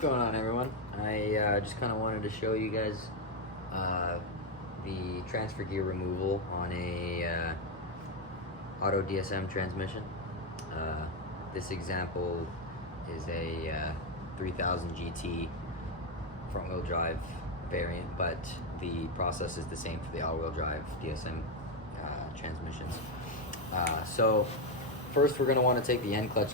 going on, everyone? I just kind of wanted to show you guys the transfer gear removal on a auto DSM transmission. This example is a 3000 GT front wheel drive variant, but the process is the same for the all-wheel drive DSM transmissions. So first we're going to want to take the end clutch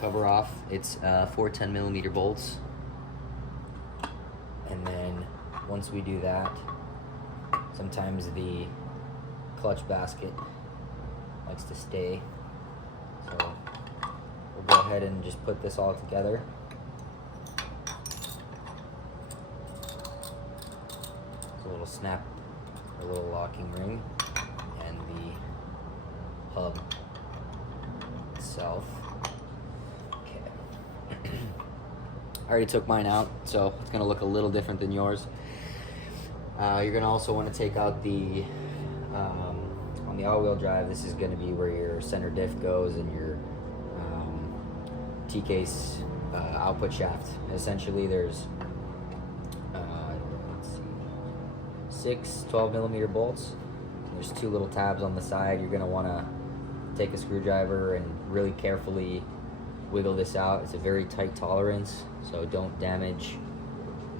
cover off. It's 4 10mm bolts, and then once we do that, sometimes the clutch basket likes to stay, so we'll go ahead and just put this all together. It's a little snap, a little locking ring, and the hub itself. I already took mine out, so it's going to look a little different than yours. You're going to also want to take out the, on the all-wheel drive, this is going to be where your center diff goes and your T-case output shaft. Essentially, there's let's see, 6 12mm bolts. There's 2 little tabs on the side. You're going to want to take a screwdriver and really carefully wiggle this out. It's a very tight tolerance, so don't damage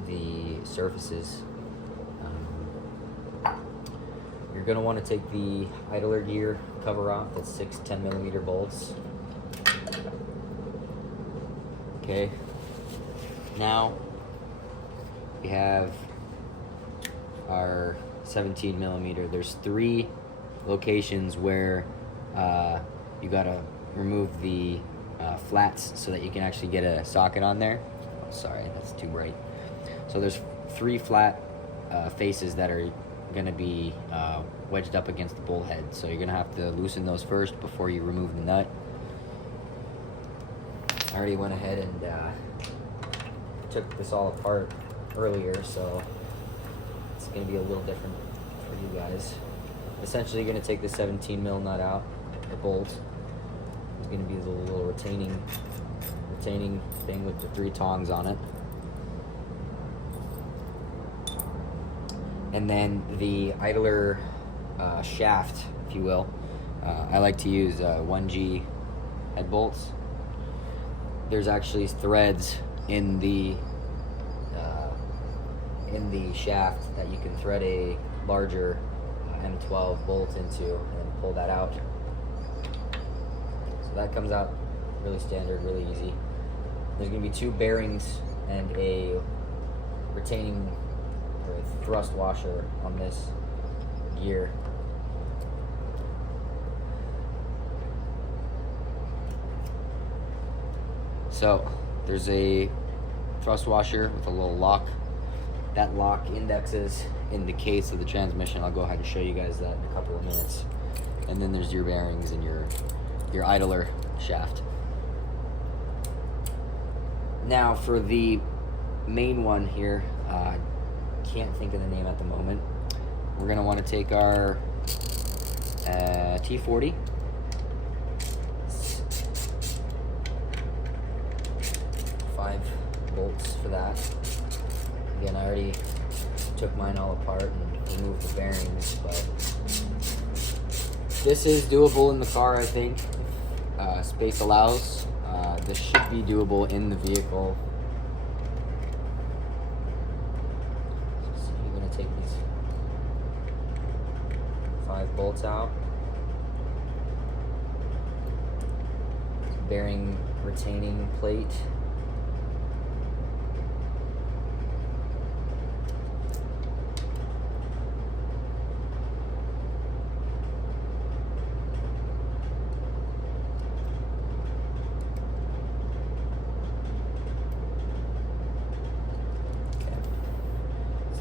the surfaces. You're going to want to take the idler gear cover off. That's 6 10mm bolts. Okay, now we have our 17mm. There's 3 locations where you got to remove the flats so that you can actually get a socket on there. Oh, sorry, that's too bright. So there's 3 flat faces that are going to be wedged up against the bolt head. So you're going to have to loosen those first before you remove the nut. I already went ahead and took this all apart earlier, so it's going to be a little different for you guys. Essentially, you're going to take the 17mm nut out, the bolt. It's going to be the little retaining thing with the 3 tongs on it. And then the idler shaft, if you will. I like to use 1G head bolts. There's actually threads in the shaft that you can thread a larger M12 bolt into and then pull that out. That comes out really standard, really easy. There's going to be 2 bearings and a retaining or a thrust washer on this gear. So there's a thrust washer with a little lock. That lock indexes in the case of the transmission. I'll go ahead and show you guys that in a couple of minutes. And then there's your bearings and your idler shaft. Now for the main one here, can't think of the name at the moment. We're going to want to take our T40, five bolts for that. Again, I already took mine all apart and removed the bearings, but this is doable in the car, I think. Space allows. This should be doable in the vehicle. So you're going to take these 5 bolts out. Bearing retaining plate.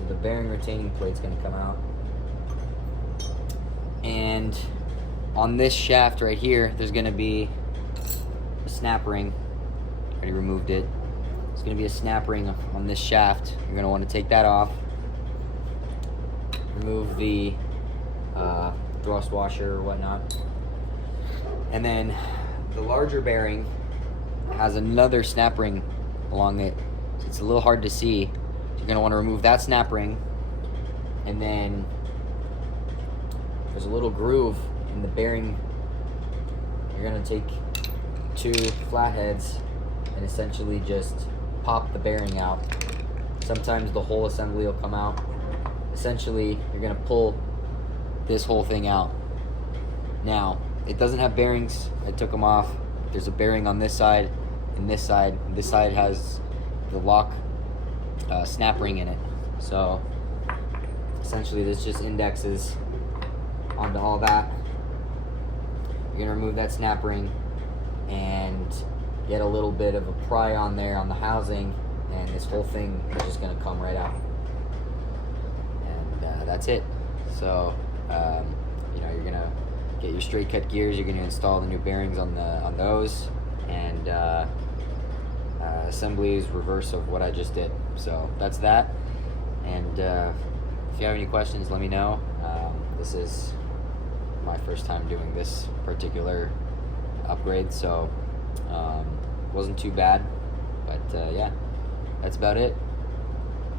The bearing retaining plate's going to come out, and on this shaft right here there's going to be a snap ring. Already removed it. There's going to be a snap ring on this shaft. You're going to want to take that off, remove the thrust washer or whatnot, and then the larger bearing has another snap ring along it. It's a little hard to see. You're going to want to remove that snap ring, and then there's a little groove in the bearing. You're going to take 2 flatheads and essentially just pop the bearing out. Sometimes the whole assembly will come out. Essentially, you're going to pull this whole thing out. Now, it doesn't have bearings. I took them off. There's a bearing on this side and this side. This side has the lock snap ring in it. So essentially this just indexes onto all that. You're gonna remove that snap ring and get a little bit of a pry on there on the housing, and this whole thing is just gonna come right out. And that's it. So you're gonna get your straight cut gears. You're gonna install the new bearings on those, and assembly is reverse of what I just did. So that's that. And if you have any questions, let me know. This is my first time doing this particular upgrade, so wasn't too bad. But yeah, that's about it.